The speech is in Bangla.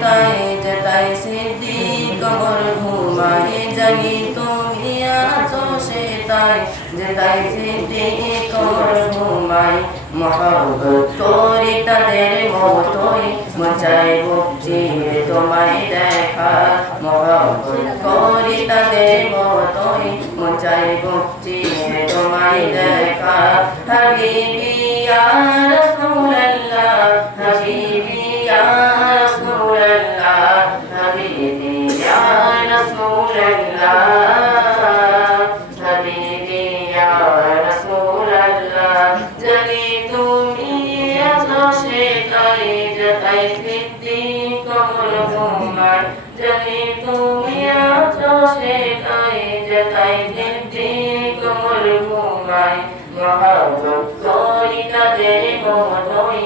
তাই যেতাই সিদ্দিক ওমর ঘুমায় জানি তুমি আছো সে তাই যেতাই সিদ্দিক ওমর ঘুমায় মহব্বত করি তাদের মতোই মন চাই বুঝি তোমায় দেখা মহব্বত করি তাদের মতোই মন চাই বুঝি তোমায় দেখা হাবিবি ইয়া রাসূলুল্লাহ হাবিবি ইয়া রাসূলুল্লাহ হাবিবি ইয়া রাসূলুল্লাহ হাবিবি ইয়া রাসূলুল্লাহ জানি তুমি আছো সেটাই যেতাই সিদ্দিক ওমর ঘুমায় জানি তুমি আছো সেটাই যেতাই সিদ্দিক ওমর ঘুমায় মহব্বত করি তাদের মতোই